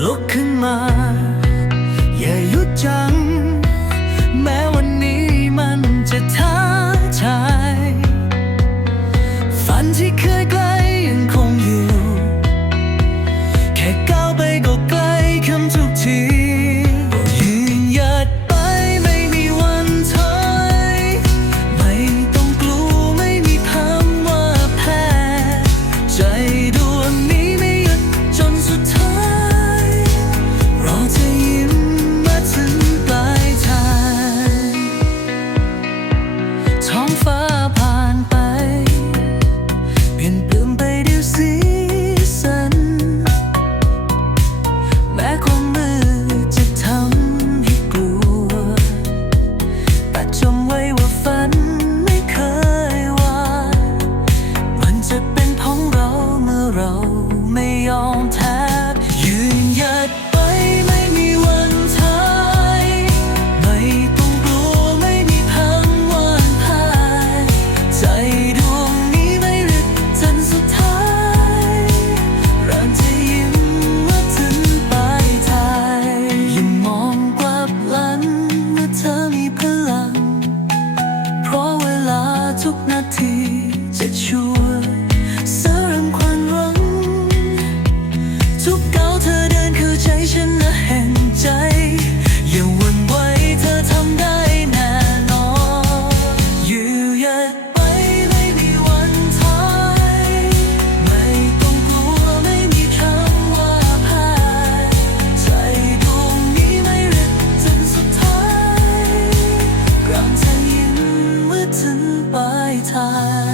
ลุกขึ้นมา อย่าหยุดจัง แม้วันนี้มันจะท้าทายฝันที่เคยกล เราไม่ยอมแพ้ยืนหยัดไปไม่มีวันท้ายไม่ต้องกลัวไม่มีพังวันพ่ายใจดวงนี้ไม่ริดจนสุดท้ายราจะยิ้มว่าถึงปลายทายย่ามองกลับหลังว่อเธอมีพลัง เพราะเวลาทุกนา 爱。